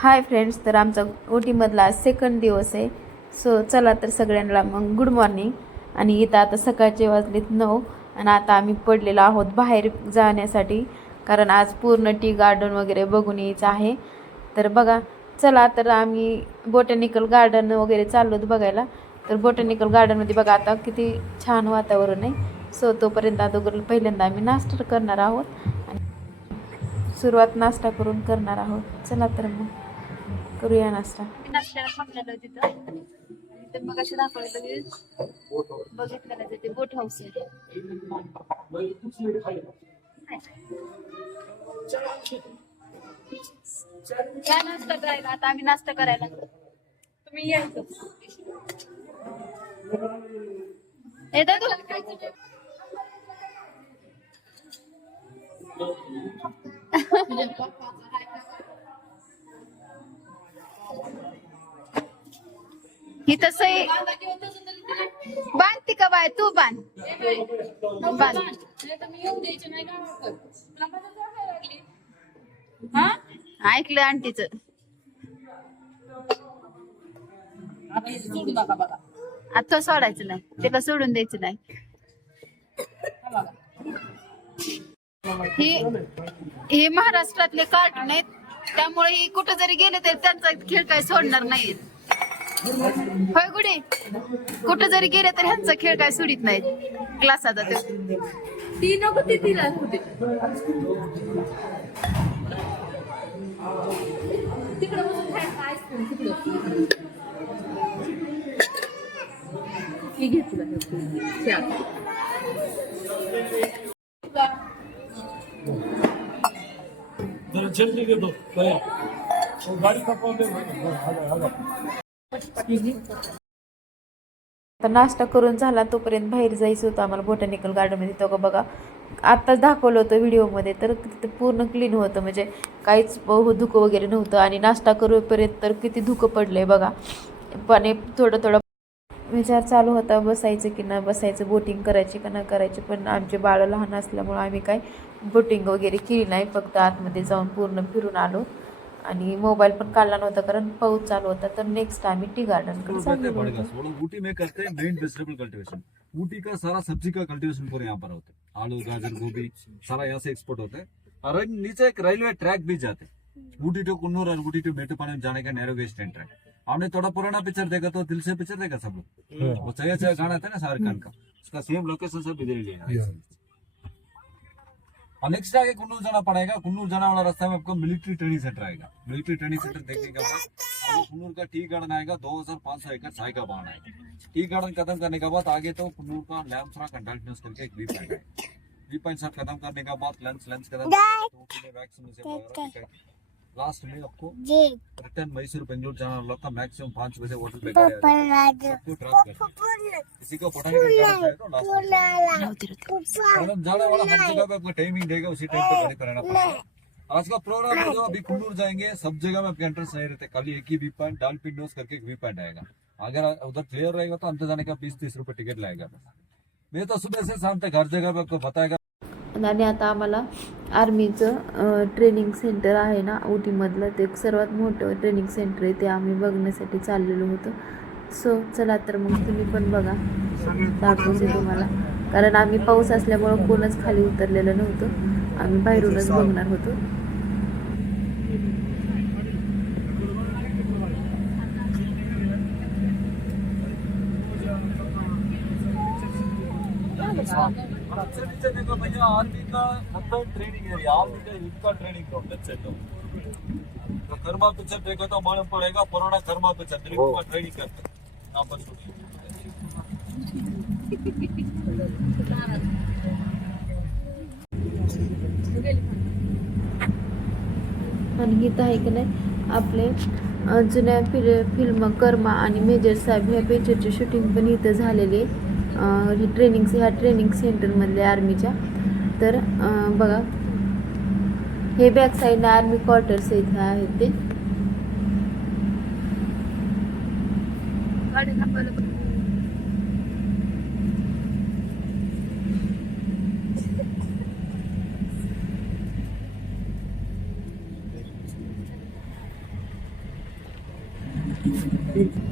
Hi friends तर आमचा ओटीमधला second दिवस आहे. सो चला तर सगळ्यांना मग गुड मॉर्निंग आणि इथं आता सकाळचे वाजलेत नऊ आणि आता आम्ही पडलेलो आहोत बाहेर जाण्यासाठी. कारण आज पूर्ण टी गार्डन वगैरे बघून यायचं आहे. तर बघा चला तर आम्ही बोटॅनिकल गार्डन वगैरे चाललो बघायला. तर बोटॅनिकल गार्डनमध्ये बघा आता किती छान वातावरण आहे. सो तोपर्यंत अगोदर पहिल्यांदा आम्ही नाश्ता करणार आहोत. आणि सुरुवात नाश्ता करून करणार आहोत. चला तर मग. करूया नाश्ता नाश्त्याला थांबलेलो तिथं ते मग असे दाखवलं की बघितलं ना ते बोट हाऊस आहे या नाश्ता करायला आता आम्ही नाश्ता करायला तुम्ही यायचं ए दादू ही तसं आहे. बांधती का बाय तू बांध. बांध. ऐकलं आंटीच. आता सोडायचं नाही. त्याला सोडून द्यायचं नाही. हे हे महाराष्ट्रातले कार्टून आहेत. त्यामुळे ही कुठं जरी गेले तरी त्यांचा खेळ काही सोडणार नाहीत. होय गुडे कुठं जरी गेले तर ह्यांचा खेळ काय सोडित नाहीत. क्लासात ते. ती नको ती तिला होते तिकडे बसून खायचं आईस्क्रीम तिकडं? ही घे तुला. चहा. जरा जल्दी दे दो भैया वो गाड़ी आता नाश्ता करून झाला तोपर्यंत बाहेर जायचं होतं आम्हाला बोटॅनिकल गार्डनमध्ये तो का बघा आत्ताच दाखवलं होतं व्हिडिओमध्ये तर तिथं पूर्ण क्लीन होतं. म्हणजे काहीच धुकं वगैरे नव्हतं. आणि नाश्ता करूपर्यंत तर किती धुकं पडलंय बघा. पण थोडं थोडं विचार चालू होता बसायचं की ना बसायचं बोटिंग करायची का नाही करायची. पण आमचे बाळं लहान असल्यामुळं आम्ही काय बोटिंग वगैरे केली नाही. फक्त आतमध्ये जाऊन पूर्ण फिरून आलो. आणि मोबाईल पण काढला नव्हता कारण पाऊस चालू होता तर नेक्स्ट आम्ही टी होतो. लोग ऊटी में करते हैं मेन वेजिटेबल कल्टीवेशन ऊटी का सारा सब्ज़ी का कल्टीवेशन पूरे यहाँ पर होता है आलू गाजर गोभी सारा यहाँ से एक्सपोर्ट होता है और नीचे एक रेलवे ट्रैक भी जाते. हैं ऊटी टू कुन्नूर और ऊटी टू मेट्टुपालयम जाने का नैरो गेज ट्रेन ट्रैक आपने थोड़ा पुराना पिक्चर देखा तो दिल से पिक्चर देखा सब लोग वो चया चया गाना था ना शाहरुख खान का उसका सेम लोकेशन सब इधर ही लिया। और नेक्स्ट आगे कुन्नूर जाना पड़ेगा। कुन्नूर जाने वाला रास्ता में आपको मिलिट्री ट्रेनिंग सेंटर आएगा। मिलिट्री ट्रेनिंग सेंटर देखने के बाद कुन्नूर का टी गार्डन आएगा दो हज़ार पाँच सौ एकड़ चाय का बागान आएगा। टी गार्डन खत्म करने के बाद आगे तो कुन्नूर का लैम्सरा कंडल्टिनस करके एक व्यू पॉइंट आएगा। व्यू पॉइंट सर खत्म करने के बाद लंच लंच खत्म लास्ट में आपको रिटर्न मैसूर बेंगलोर जाना लोग का मैक्सिमम पाँच बजे होटल पे। सबको ड्रॉप कर किसी को बोटानिकल गार्डन चाहिए तो लास्ट में जाने वाला हर जगह पे आपको टाइमिंग देगा उसी टाइम पे गाड़ी पर रहना पड़ेगा आज का प्रोग्राम है जो अभी कुन्नूर जाएँगे सब जगह में आपके एंट्रेंस नहीं रहते। कल एक ही व्यू पॉइंट डाल्फिन नोस करके एक व्यू पॉइंट आएगा। अगर उधर क्लियर रहेगा तो अंदर जाने का बीस तीस रुपए टिकट लगेगा मैं तो सुबह से शाम तक हर जगह पे आपको बताएगा आणि आता आम्हाला आर्मीचं ट्रेनिंग सेंटर आहे ना उटीमधलं ते सर्वात मोठं ट्रेनिंग सेंटर आहे. ते आम्ही बघण्यासाठी चाललेलो होतो. सो चला तर मग तुम्ही पण बघा. दाखवते तुम्हाला. कारण आम्ही पाऊस असल्यामुळं कोणच खाली उतरलेलं नव्हतं. आम्ही बाहेरूनच बघणार होतो. सबसे नीचे देखो भैया आर्मी का मतलब ट्रेनिंग एरिया आर्मी का इनका ट्रेनिंग ग्राउंड लेट्स से तो तो कर्मा पिक्चर देखो तो मालूम पड़ेगा पुराना कर्मा पिक्चर दिलीप ट्रेनिंग करते हैं। यहाँ पर शूटिंग आणि इथं आहे की नाही आपले जुन्या फिल फिल्म कर्मा आणि मेजर साहेब ह्या पिक्चरची शूटिंग पण इथं झालेली. आहे ही ट्रेनिंग ह्या ट्रेनिंग सेंटरमधले आर्मीच्या तर बघा हे बॅक साईडला आर्मी क्वार्टर्स इथे आहेत ते.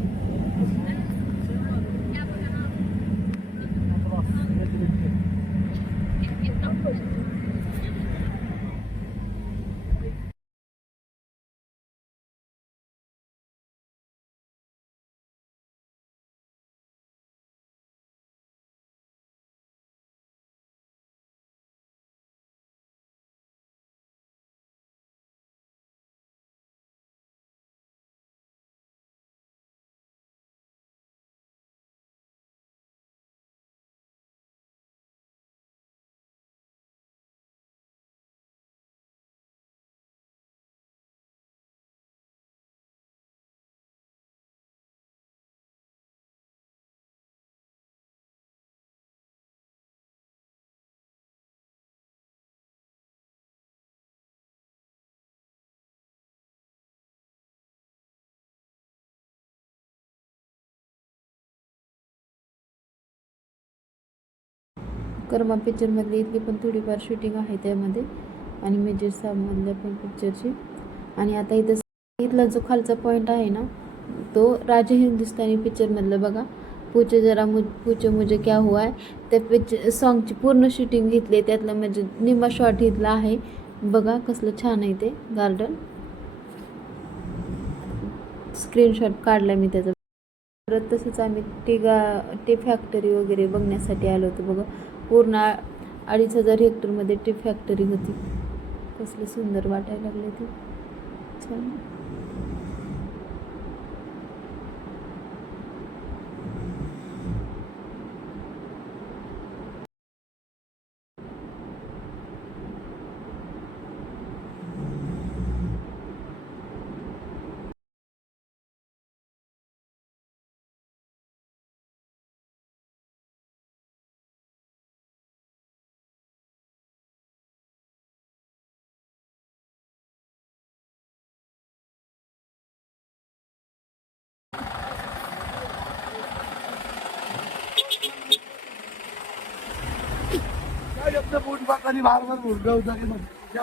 कर्मा पिक्चरमधली इथली पण थोडीफार शूटिंग आहे त्यामध्ये. आणि मेजर साहेबमधल्या पण पिक्चरची आणि आता इथं इथला जो खालचा पॉईंट आहे ना तो राजे हिंदुस्तानी पिक्चरमधला बघा. पूचे जरा मुझ पूचे मुझे क्या हुआ आहे त्या पिक्चर सॉन्गची पूर्ण शूटिंग घेतली आहे. त्यातलं म्हणजे निम्मा शॉट इथला आहे. बघा कसलं छान आहे ते गार्डन स्क्रीनशॉट काढला मी त्याचा. परत तसंच आम्ही टी गा टी फॅक्टरी वगैरे बघण्यासाठी आलो होतो बघा. पूर्ण अडीच हजार हेक्टरमध्ये टी फॅक्टरी होती. कसलं सुंदर वाटायला लागले ते. छान काय आपलं पोट बार बार मुलगा होता की मग त्या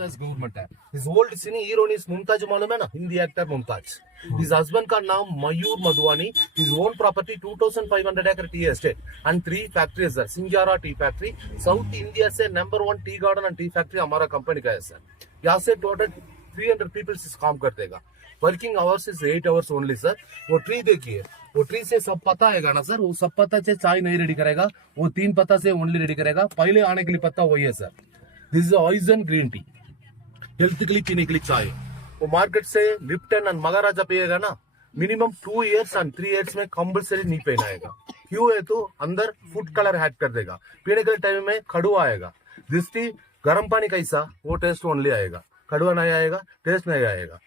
That's government है। His old cine heroine is मालूम है ना? Hindi actor Mumtaz His husband का नाम Mayur Madhwani. His own property 2500 acre tea estate and three factories sir Sinjara tea factory south India say number one tea garden and tea factory हमारा company का है sir यहाँ से total 300 people's इस काम करते हैं working hours is eight hours only sir वो tree देखिए। वो ट्री से सब पता आएगा ना सर वो सब पत्ता से चाय नहीं रेडी करेगा। वो तीन पत्ता से ओनली रेडी करेगा। पहले आने के लिए पत्ता वही है sir this is ऑइजन green tea health के लिए पीने के लिए चाय। वो मार्केट से लिप्टन एंड महाराजा पिएगा ना minimum two years and three years में कंपल्सरी नहीं पहनाएगा क्यों है तो अंदर फ़ूड कलर ऐड कर देगा। पीने के टाइम में खड़ुआ आएगा। दिस टी गर्म पानी कैसा वो टेस्ट ओनली आएगा। खड़ुआ नहीं आएगा टेस्ट नहीं आएगा।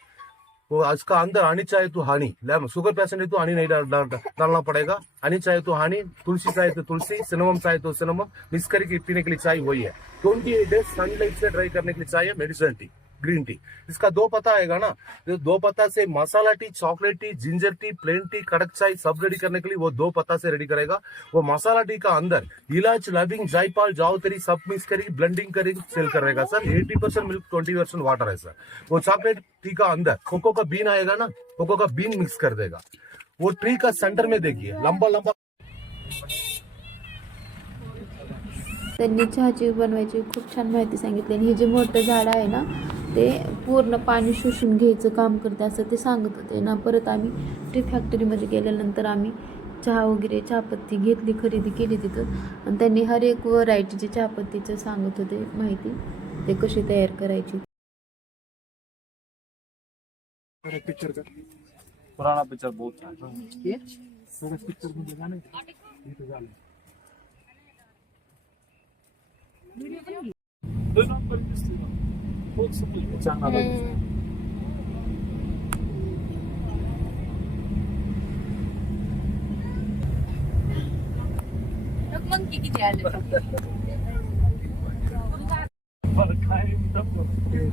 वो इसका अंदर हनी चाहे तो हानि। शुगर पेशेंट है तो हनी नहीं डाल, डाल, डालना पड़ेगा। हनी चाहे तो हानि तुलसी चाहे तो तुलसी सिनेमम चाहे तो सिनेमम मिक्स करके पीने के लिए चाय वही है। ट्वेंटी एट डेज़ सनलाइट से ड्राई करने के लिए चाहिए मेडिसिन टी ग्रीन टी। इसका दो पत्ता आएगा ना दो पत्ता से masala tea, chocolate tea, ginger tea, plain tea, कड़क चाय सब रेडी करने के लिए वो दो पत्ता से रेडी करेगा। वो मसाला टी का अंदर इलाच लविंग जायपाल जावतरी सब मिक्स करेगी ब्लेंडिंग करेगी सेल करेगा। Sir eighty percent milk twenty percent water है, सर। वो चॉकलेट टी का अंदर कोको का बीन आएगा ना कोको का बीन मिक्स कर देगा। वो ट्री का सेंटर में देखिए, लंबा लंबा। त्यांनी चहाची बनवायची खूप छान माहिती सांगितली. आणि हे जे मोठं झाड आहे ना ते पूर्ण पाणी शोषून घ्यायचं काम करते असं ते सांगत होते. ना परत आम्ही टी फॅक्टरीमध्ये गेल्यानंतर आम्ही चहा वगैरे चहापत्ती घेतली खरेदी केली तिथं. आणि त्यांनी हर एक व्हरायटीची चहापत्तीचं सांगत होते. माहिती? ते कशी तयार करायची? पिक्चर का पुराना पिक्चर बहुत है पिक्चरमध्ये गाणं चांगला. मग किती आले?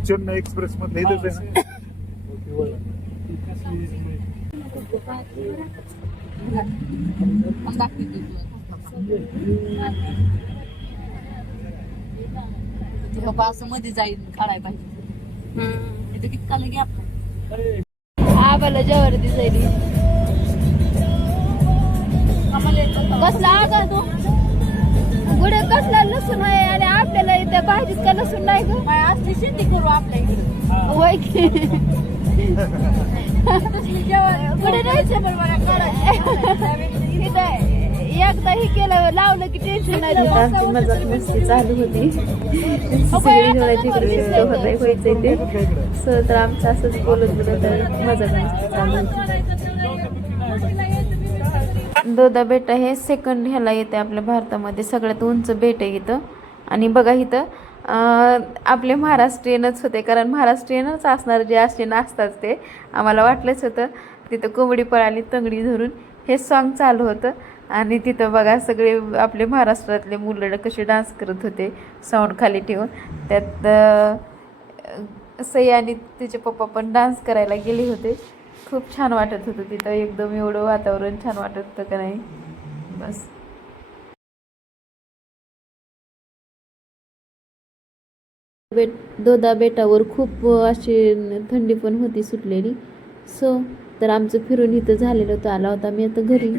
चेन्नई एक्सप्रेस मध्ये इथंच आहे ना ओके, बरं. मग दाखवते तुला. ते बाबा असं मध्ये जाईल काढायला पाहिजे. इथं किती काल घ्या आबाला जेवारी दिसायली कसला आगा तो? गुडे कसला लसूण आहे आणि आपल्याला इथे भाजीत का लसूण नाही ग? असली शेती करू आपल्या इकडे? होय की. गुडे जायचं इथं एकदा हे केलं लावलं की टेन्शन नाही आमची मजाक मस्ती चालू होती. सगळी तिकडे होत ते. सो तर आमचं असंच बोलत बोलत मजाक मस्ती चालू होती. दोदा बेट हे सेकंड ह्याला येते आपल्या भारतामध्ये. सगळ्यात उंच बेट आहे इथं. आणि बघा इथं अं, आपले महाराष्ट्रीयनच होते. कारण महाराष्ट्रीयनच असणार जे असे नाचतात ते. आम्हाला वाटलंच होतं तिथं कोंबडी पळाली तंगडी धरून. हे सॉन्ग चालू होतं. आणि तिथं बघा सगळे आपले महाराष्ट्रातले मुलं कसे डान्स करत होते साऊंड खाली ठेवून. त्यात सई आणि तिचे पप्पा पण डान्स करायला गेले होते. खूप छान वाटत होतं तिथं. एकदम एवढं वातावरण छान वाटत होतं का नाही? बस. बेट दोदा बेटावर खूप अशी थंडी पण होती सुटलेली. सो तर आमचं फिरून इथं झालेलं होतं. आला होता मी आता घरी.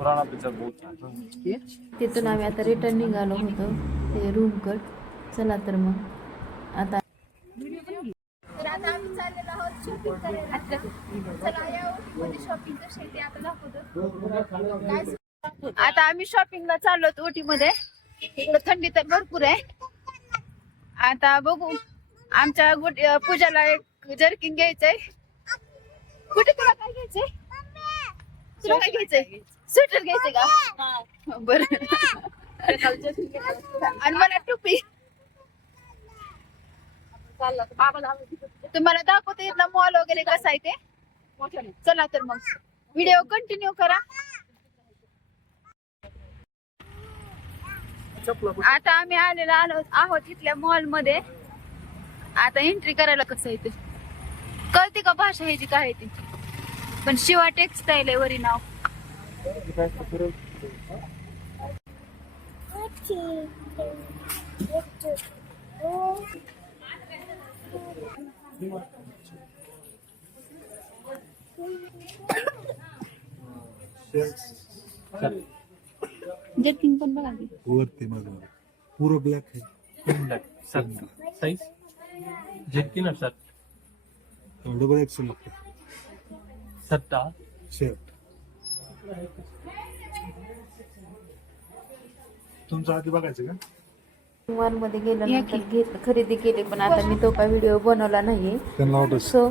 पिक्चर बहुत तिथून आम्ही आता रिटर्न निघालो होतो. ते रूम कट चला तर मग. आता तर आता आम्ही चाललेलो आहोत शॉपिंग करायला. चला या शॉपिंग कशी आहे ते दाखवतो. आता आम्ही शॉपिंगला चाललो ओटी मध्ये इकडे थंडी तर भरपूर आहे. आता बघू. आमच्या पूजाला एक जर्किंग घ्यायचंय. कुठे तुला काय घ्यायचंय? तुला काय घ्यायचंय? स्वेटर घ्यायचंय का? बर. आणि मला टोपी. तुम्हाला दाखवते इथला मॉल वगैरे कसा आहे ते? चला तर मग. व्हिडिओ कंटिन्यू करा. आता आम्ही आलेलो आलो आहोत इथल्या मॉलमध्ये. आता एंट्री करायला कसं आहे ते? कळते का भाषा ह्याची काय ती? पण शिवा टेक्सटाईल आहे वरी नाव. जर्किंग पण बघा की. वरती माझं पूरा ब्लॅक है सर साईज जेटकी ना सर डबल एक्सेल सट्टा शर्ट तुमचं आधी बघायचं का? मॉलमध्ये गेल्यानंतर घेत खरेदी केली पण आता मी तो काय व्हिडिओ बनवला नाही त्यांना सो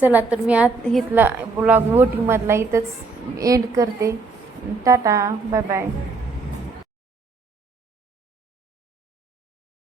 चला तर मी आत इथला ब्लॉग मधला इथंच एंड करते. Tata bye bye